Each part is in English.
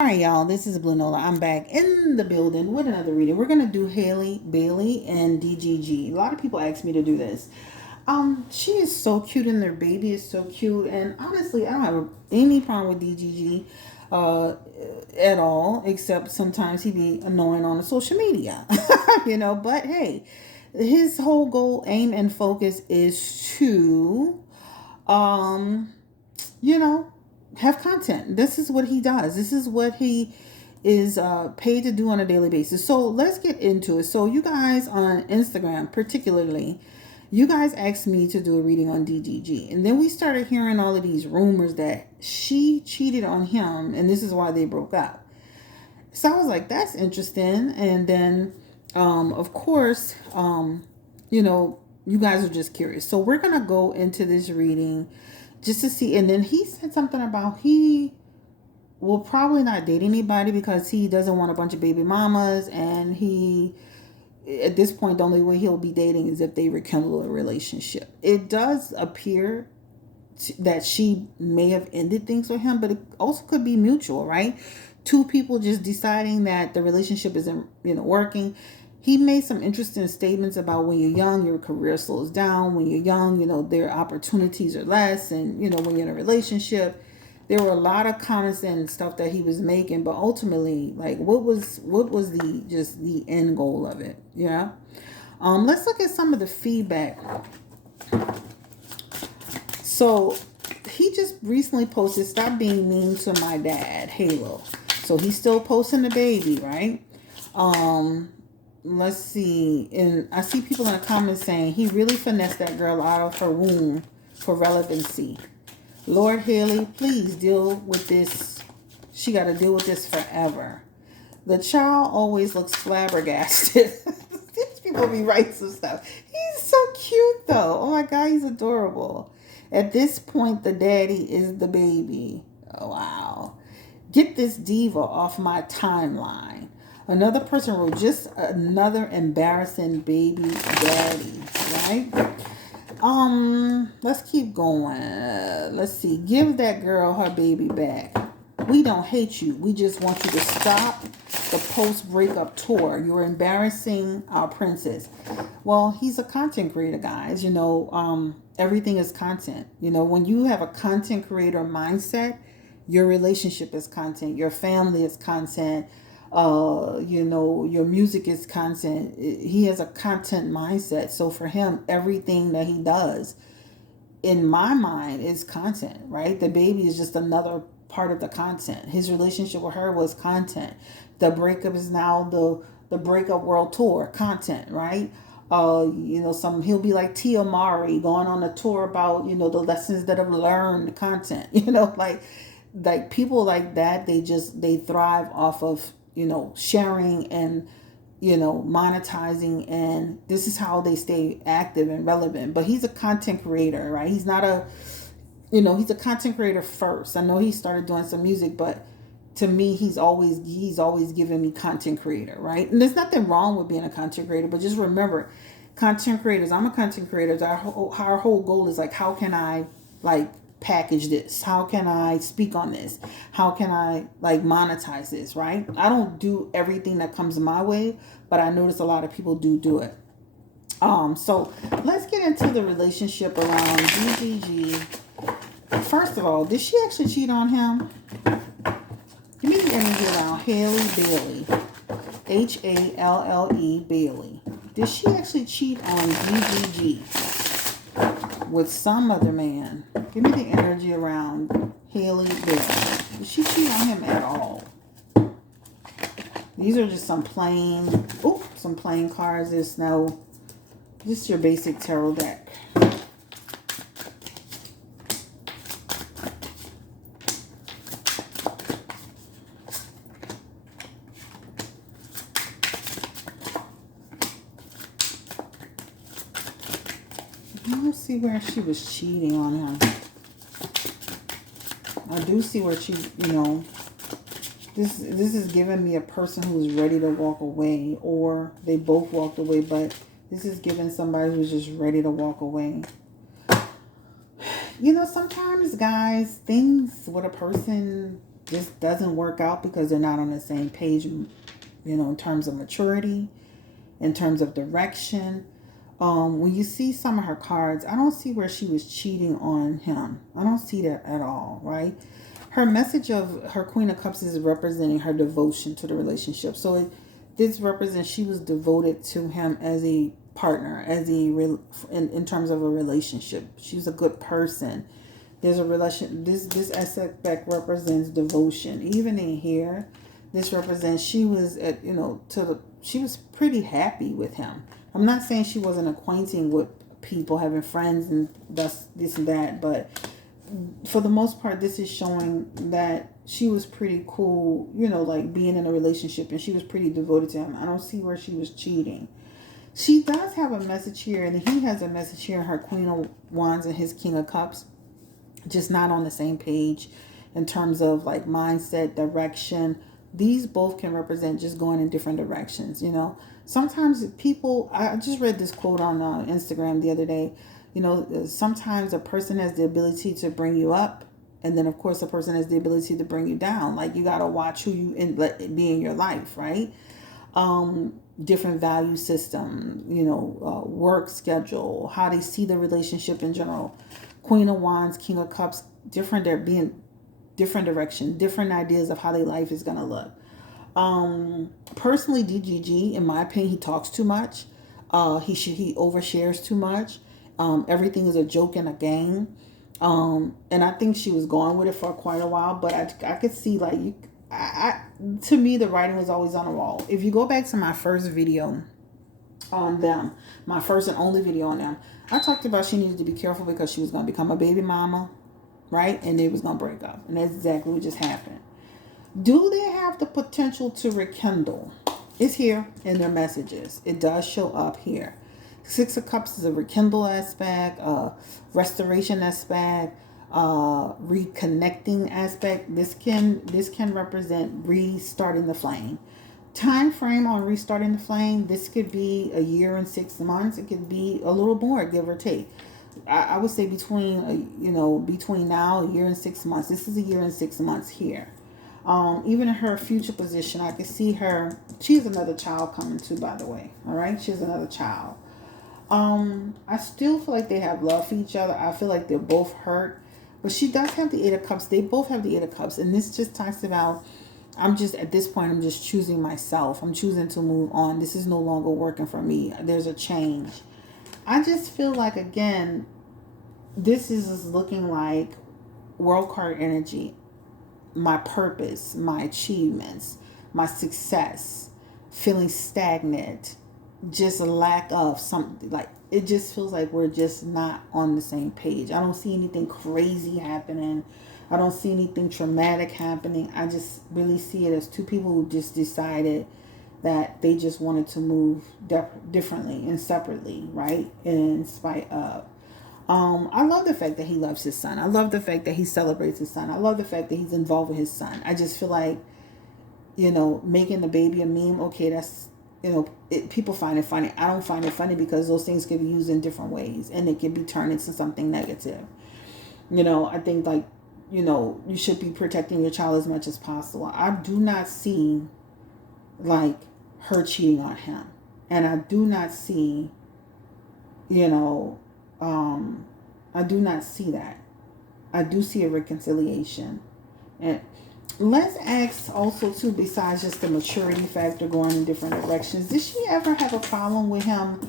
Alright, y'all, this is Blue Nola. I'm back in the building with another reading. We're going to do Haley, Bailey, and DGG. A lot of people ask me to do this. She is so cute and their baby is so cute. And honestly, I don't have any problem with DGG uh, at all, except sometimes he be annoying on the social media, But hey, his whole goal, aim, and focus is to um, you know, have content. This is what he does. This is what he is paid to do on a daily basis. So let's get into it. So you guys on Instagram, particularly, you guys asked me to do a reading on DDG, and then we started hearing all of these rumors that she cheated on him, and this is why they broke up. So I was like, that's interesting. And then, of course, you guys are just curious. So we're gonna go into this reading just to see. And then he said something about he will probably not date anybody because he doesn't want a bunch of baby mamas, and he at this point the only way he'll be dating is if they rekindle a relationship. It does appear that she may have ended things with him, but it also could be mutual, right? Two people just deciding that the relationship isn't working. He made some interesting statements about when you're young, your career slows down. When you're young, their opportunities are less, and when you're in a relationship, there were a lot of comments and stuff that he was making. But ultimately, like, what was the end goal of it? Yeah. Let's look at some of the feedback. So he just recently posted, "Stop being mean to my dad, Halo." So he's still posting the baby, right? Let's see. And I see people in the comments saying he really finessed that girl out of her womb for relevancy. Lord Haley, please deal with this. She got to deal with this forever. The child always looks flabbergasted. These people be writing some stuff. He's so cute, though. Oh my God, he's adorable. At this point, the daddy is the baby. Oh, wow. Get this diva off my timeline. Another person wrote, just another embarrassing baby daddy, right? Let's keep going. Let's see. Give that girl her baby back. We don't hate you. We just want you to stop the post-breakup tour. You're embarrassing our princess. Well, he's a content creator, guys. Everything is content. When you have a content creator mindset, your relationship is content. Your family is content. Your music is content. He has a content mindset. So for him, everything that he does, in my mind, is content, right? The baby is just another part of the content. His relationship with her was content. The breakup is now the breakup world tour content, right? He'll be like Tia Mari going on a tour about the lessons that have learned content. Like people like that, they thrive off of sharing and monetizing, and this is how they stay active and relevant. But he's a content creator, right? He's not he's a content creator first. I know he started doing some music, but to me, he's always given me content creator, right? And there's nothing wrong with being a content creator, but just remember, content creators, I'm a content creator. Our whole goal is like, how can I like package this? How can I speak on this? How can I like monetize this, right? I don't do everything that comes my way, but I notice a lot of people do it. So let's get into the relationship around DGG. First of all, did she actually cheat on him? Give me the energy around Haley Bailey. Halle Bailey. Did she actually cheat on DGG with some other man? Give me the energy around Haley Bailey. Did she cheat on him at all? These are just some plain cards. There's no, just your basic tarot deck. Let's see where she was cheating on him. I do see where she, this is giving me a person who's ready to walk away, or they both walked away, but this is giving somebody who's just ready to walk away. Sometimes, guys, things with a person this doesn't work out because they're not on the same page, in terms of maturity, in terms of direction. When you see some of her cards, I don't see where she was cheating on him. I don't see that at all, right? Her message of her Queen of Cups is representing her devotion to the relationship. So this represents she was devoted to him as a partner, in terms of a relationship. She was a good person. There's a relation. This aspect represents devotion. Even in here, this represents she was at she was pretty happy with him. I'm not saying she wasn't acquainting with people, having friends, and this and that, but for the most part, this is showing that she was pretty cool, like being in a relationship, and she was pretty devoted to him. I don't see where she was cheating. She does have a message here, and he has a message here, her Queen of Wands and his King of Cups, just not on the same page in terms of like mindset, direction. These both can represent just going in different directions, Sometimes people, I just read this quote on Instagram the other day, sometimes a person has the ability to bring you up, and then of course a person has the ability to bring you down. Like you got to watch who you let it be in your life, right? Different value system, work schedule, how they see the relationship in general. Queen of Wands, King of Cups, they're being different direction, different ideas of how their life is going to look. Personally, DDG, in my opinion, he talks too much. He overshares too much. Everything is a joke and a game. And I think she was going with it for quite a while, but I could see like to me, the writing was always on the wall. If you go back to my first video on them, my first and only video on them, I talked about she needed to be careful because she was going to become a baby mama, right? And they was going to break up. And that's exactly what just happened. Do they have the potential to rekindle? It's here in their messages. It does show up here. Six of Cups is a rekindle aspect, restoration aspect, reconnecting aspect. This can represent restarting the flame. Time frame on restarting the flame. This could be a year and 6 months. It could be a little more, give or take. I would say between now, a year and 6 months. This is a year and 6 months here. Even in her future position, I can see her. She has another child coming too, by the way. All right, she has another child. I still feel like they have love for each other. I feel like they're both hurt, but she does have the Eight of Cups. They both have the Eight of Cups, and this just talks about. At this point, I'm just choosing myself. I'm choosing to move on. This is no longer working for me. There's a change. I just feel like, again, this is looking like World card energy. My purpose, my achievements, my success, feeling stagnant, just a lack of something. Like, it just feels like we're just not on the same page. I don't see anything crazy happening. I don't see anything traumatic happening. I just really see it as two people who just decided that they just wanted to move differently and separately, right? In spite of. I love the fact that he loves his son. I love the fact that he celebrates his son. I love the fact that he's involved with his son. I just feel like, making the baby a meme, okay, that's, people find it funny. I don't find it funny because those things can be used in different ways and it can be turned into something negative. I think like, you should be protecting your child as much as possible. I do not see like her cheating on him. And I do not see, I do not see that. I do see a reconciliation. And let's ask also too, besides just the maturity factor going in different directions, did she ever have a problem with him,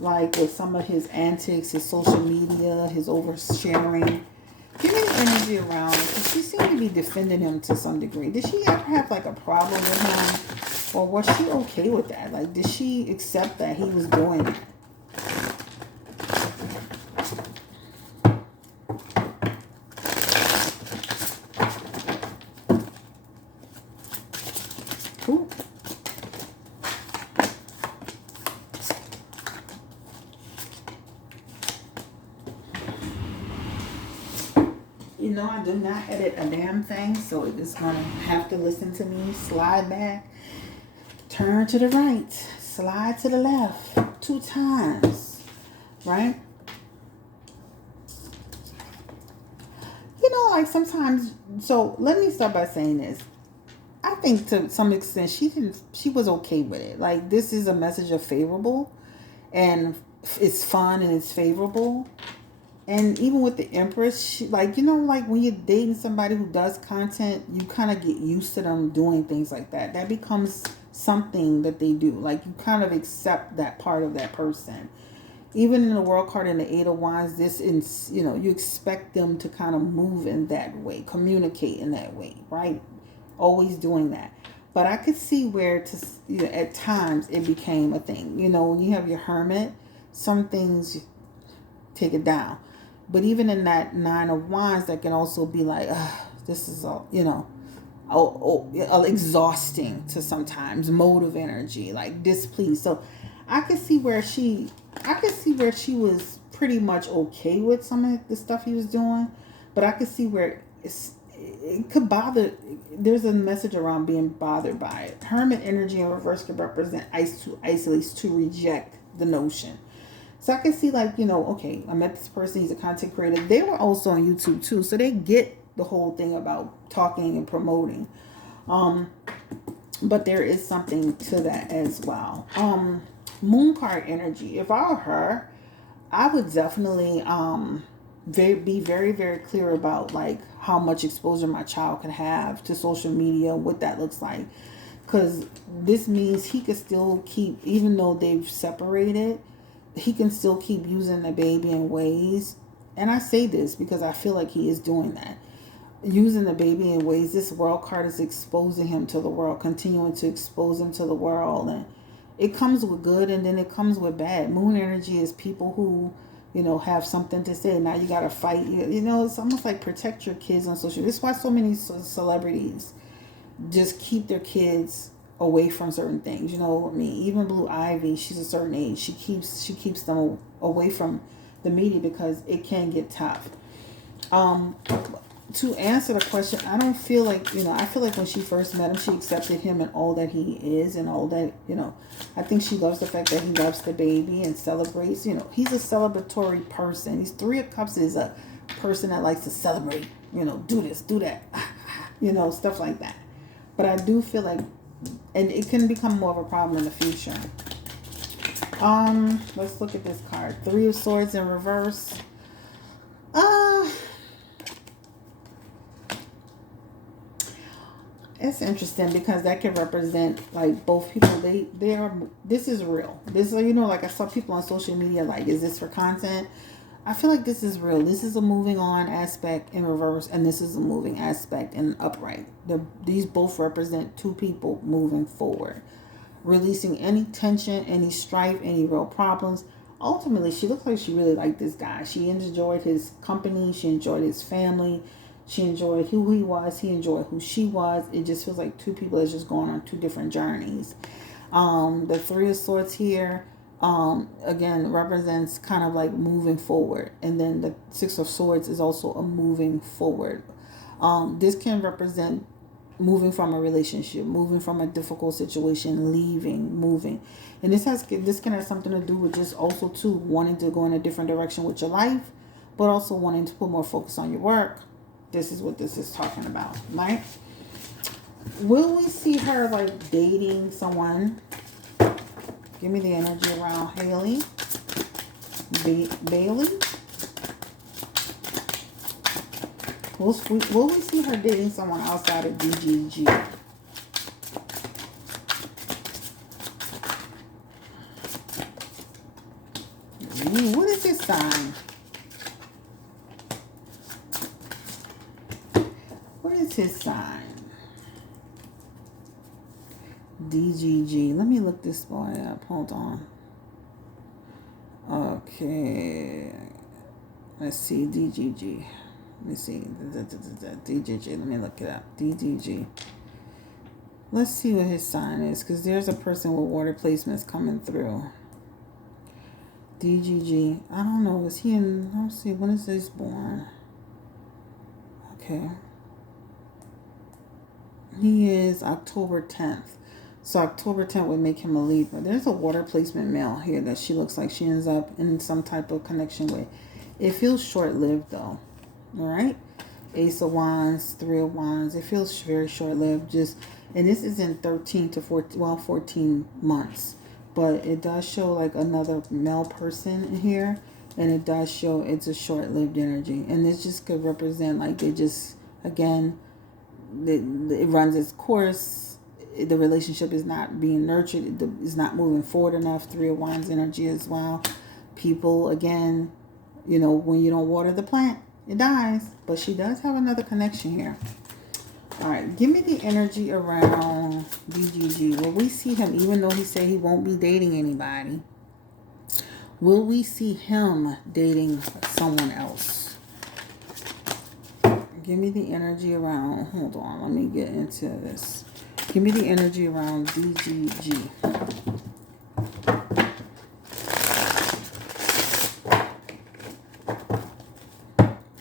like with some of his antics, his social media, his oversharing? Give me the energy around it, because she seemed to be defending him to some degree. Did she ever have like a problem with him, or was she okay with that? Like, did she accept that he was doing that? Ooh. I do not edit a damn thing, so it's going to have to listen to me. Slide back, turn to the right, slide to the left 2 times, right? like sometimes, so let me start by saying this. I think to some extent she was okay with it. Like, this is a message of favorable, and it's fun and it's favorable. And even with the Empress, she, like, like when you're dating somebody who does content, you kind of get used to them doing things like that. That becomes something that they do. Like, you kind of accept that part of that person. Even in the World card and the Eight of Wands, you expect them to kind of move in that way, communicate in that way, right? Always doing that. But I could see where at times it became a thing. When you have your Hermit, some things take it down. But even in that Nine of Wands, that can also be like, this is all, exhausting to sometimes, mode of energy, like displeased. So I could see where she was pretty much okay with some of the stuff he was doing, but I could see where it could bother. There's a message around being bothered by it. Hermit energy in reverse could represent isolate, to reject the notion. So I can see, like, okay, I met this person, he's a content creator. They were also on YouTube too, so they get the whole thing about talking and promoting. But there is something to that as well. Moon card energy. If I were her, I would definitely be very, very clear about, like, how much exposure my child can have to social media, what that looks like. Because this means he could still keep, even though they've separated, he can still keep using the baby in ways. And I say this because I feel like he is doing that. Using the baby in ways, this World card is exposing him to the world, continuing to expose him to the world. And it comes with good and then it comes with bad. Moon energy is people who, have something to say. Now you got to fight. It's almost like protect your kids on social media. This is why so many celebrities just keep their kids away from certain things. Even Blue Ivy, she's a certain age. She keeps them away from the media because it can get tough. To answer the question, I don't feel like, I feel like when she first met him, she accepted him and all that he is and all that, I think she loves the fact that he loves the baby and celebrates. He's a celebratory person. He's Three of Cups is a person that likes to celebrate, do this, do that, stuff like that. But I do feel like, and it can become more of a problem in the future. Let's look at this card. Three of Swords in reverse. It's interesting because that can represent, like, both people. They are. This is real. This, like, I saw people on social media like, is this for content? I feel like this is real. This is a moving on aspect in reverse, and this is a moving aspect in upright. These both represent two people moving forward, releasing any tension, any strife, any real problems. Ultimately, she looks like she really liked this guy. She enjoyed his company. She enjoyed his family. She enjoyed who he was. He enjoyed who she was. It just feels like two people are just going on two different journeys. The Three of Swords here, again, represents kind of like moving forward. And then the Six of Swords is also a moving forward. This can represent moving from a relationship, moving from a difficult situation, leaving, moving. And this can have something to do with just also too wanting to go in a different direction with your life, but also wanting to put more focus on your work. This is what this is talking about, right? Will we see her, like, dating someone? Give me the energy around Haley. Bailey? Will we see her dating someone outside of DDG? What is his sign? What is his sign? DGG. Let me look this boy up. Hold on. Okay. Let's see. DGG. Let me see. DGG. Let me look it up. DDG. Let's see what his sign is, because there's a person with water placements coming through. DGG. I don't know. Is he in? Let's see. When is this born? Okay. He is October 10th. So October 10th would make him a Libra. There's a water placement male here that she looks like she ends up in some type of connection with. It feels short-lived, though. All right? Ace of Wands, Three of Wands. It feels very short-lived. And this is in 13 to 14, well, 14 months. But it does show like another male person in here. And it does show it's a short-lived energy. And this just could represent like they just, again, it runs its course. The relationship is not being nurtured. It's not moving forward enough. Three of Wands energy as well. People, again, you know, when you don't water the plant, it dies. But she does have another connection here. All right, give me the energy around DGG. Will we see him, even though he said he won't be dating anybody? Will we see him dating someone else? Give me the energy around, hold on, let me get into this. Give me the energy around DGG.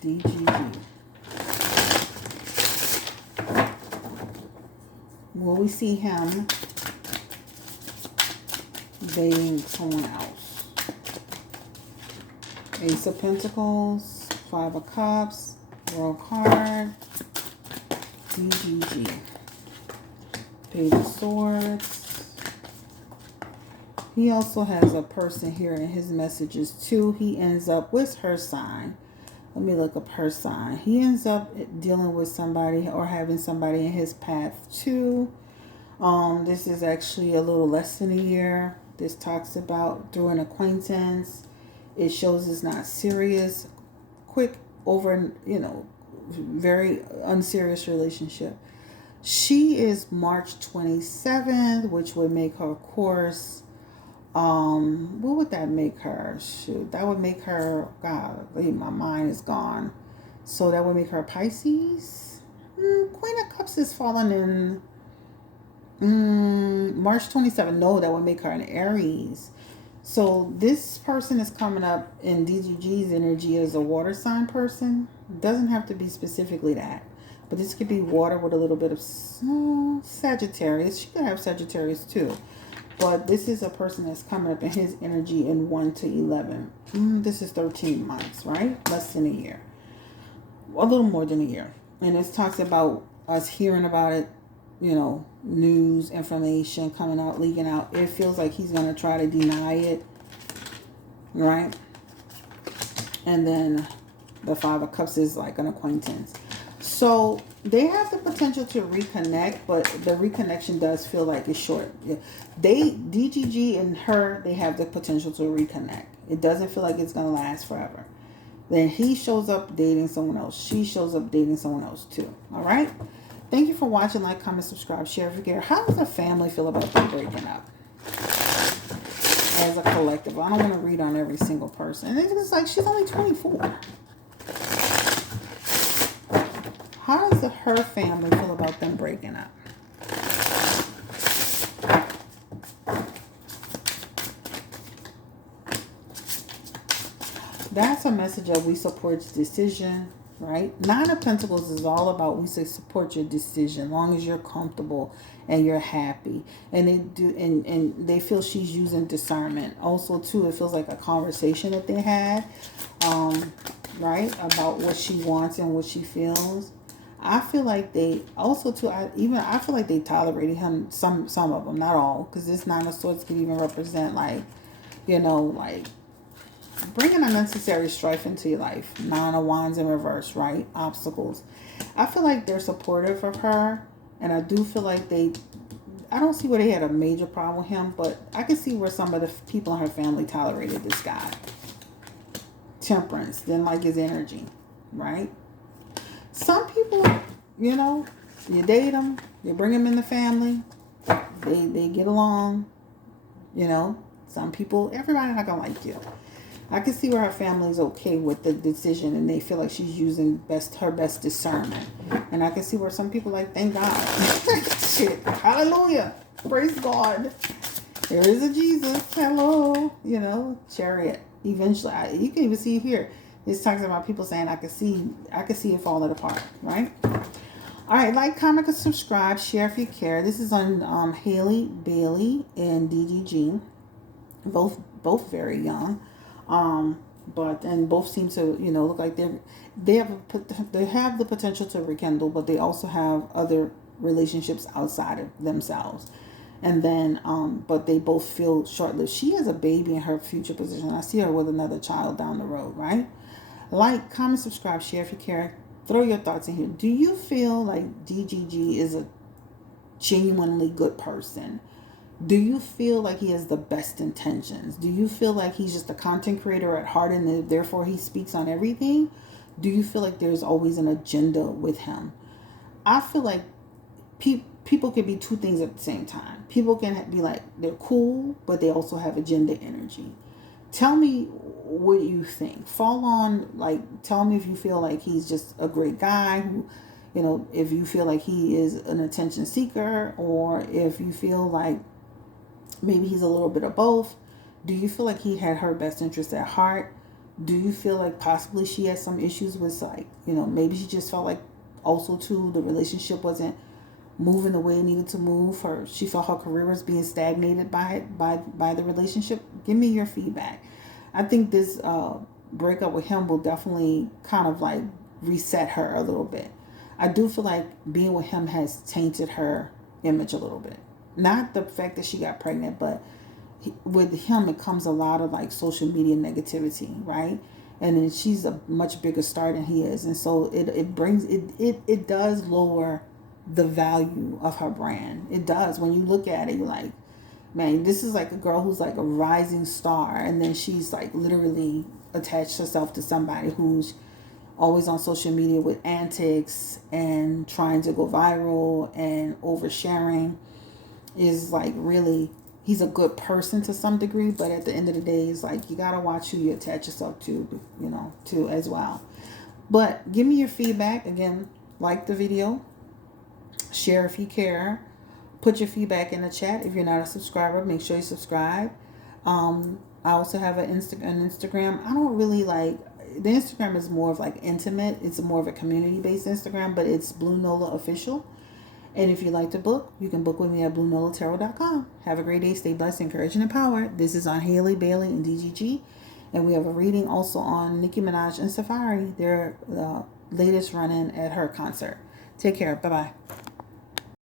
DGG. Will we see him dating someone else? Ace of Pentacles, Five of Cups, World card, DGG. Page of Swords. He also has a person here in his messages too. He ends up with her sign. Let me look up her sign. He ends up dealing with somebody or having somebody in his path too. This is actually a little less than a year. This talks about through an acquaintance. It shows it's not serious. Quick, over, you know, very unserious relationship. She is March 27th, which would make her, of course, what would that make her? Shoot, that would make her, God, my mind is gone. So that would make her Pisces. Queen of Cups is falling in March 27th. No, that would make her an Aries. So this person is coming up in DGG's energy as a water sign person. It doesn't have to be specifically that. But this could be water with a little bit of Sagittarius. She could have Sagittarius too. But this is a person that's coming up in his energy in 1 to 11. This is 13 months, right? Less than a year. A little more than a year. And this talks about us hearing about it, you know, news, information coming out, leaking out. It feels like he's going to try to deny it, right? And then the Five of Cups is like an acquaintance. So they have the potential to reconnect, but the reconnection does feel like it's short. DGG and her, they have the potential to reconnect. It doesn't feel like it's going to last forever. Then he shows up dating someone else. She shows up dating someone else too. All right. Thank you for watching. Like, comment, subscribe, share if you care. How does the family feel about them breaking up? As a collective. I don't want to read on every single person. And it's like, she's only 24. How does her family feel about them breaking up? That's a message of we support your decision, right? Nine of Pentacles is all about we support your decision, as long as you're comfortable and you're happy. And they do, and they feel she's using discernment. Also, too, it feels like a conversation that they had, right, about what she wants and what she feels. I feel like they also too. I feel like they tolerated him. Some of them, not all, because this Nine of Swords can even represent like, you know, like bringing unnecessary strife into your life. Nine of Wands in reverse, right? Obstacles. I feel like they're supportive of her, and I do feel like I don't see where they had a major problem with him, but I can see where some of the people in her family tolerated this guy. Temperance, didn't like his energy, right? Some people, you know, you date them, you bring them in the family, they get along, you know. Some people, everybody not gonna like you. I can see where her family's okay with the decision and they feel like she's using her best discernment. And I can see where some people like, thank God. Shit, hallelujah, praise God. There is a Jesus, hello, you know, Chariot. Eventually, you can even see here. This talks about people saying, I can see it falling apart, right? All right, like, comment, and subscribe. Share if you care. This is on Halle Bailey and DDG. Both very young. But and both seem to, you know, look like they have the potential to rekindle, but they also have other relationships outside of themselves. And then but they both feel short-lived. She has a baby in her future position. I see her with another child down the road, right? Like, comment, subscribe, share if you care. Throw your thoughts in here. Do you feel like DGG is a genuinely good person? Do you feel like he has the best intentions? Do you feel like he's just a content creator at heart and therefore he speaks on everything? Do you feel like there's always an agenda with him? I feel like people can be two things at the same time. People can be like, they're cool, but they also have agenda energy. Tell me what you think. Fall on, like, tell me if you feel like he's just a great guy who, you know, if you feel like he is an attention seeker, or if you feel like maybe he's a little bit of both. Do you feel like he had her best interest at heart? Do you feel like possibly she had some issues with, like, you know, maybe she just felt like also too the relationship wasn't moving the way it needed to move, or she felt her career was being stagnated by the relationship? Give me your feedback. I think this breakup with him will definitely kind of like reset her a little bit. I do feel like being with him has tainted her image a little bit. Not the fact that she got pregnant, but with him it comes a lot of like social media negativity, right? And then she's a much bigger star than he is, and so it brings it does lower the value of her brand. It does. When you look at it, you're like, man, this is like a girl who's like a rising star, and then she's like literally attached herself to somebody who's always on social media with antics and trying to go viral and oversharing. Is like, really, he's a good person to some degree, but at the end of the day, it's like you gotta watch who you attach yourself to, you know, to as well. But give me your feedback. Again, like the video, share if you care, put your feedback in the chat. If you're not a subscriber, make sure you subscribe. I also have an Instagram. I don't really like, the Instagram is more of like intimate. It's more of a community based Instagram, but it's Blue Nola Official. And if you like to book, you can book with me at BlueNolaTarot.com. Have a great day. Stay blessed, encouraged, and empowered. This is on Halle, Bailey, and DGG. And we have a reading also on Nicki Minaj and Safari, their latest run-in at her concert. Take care. Bye-bye.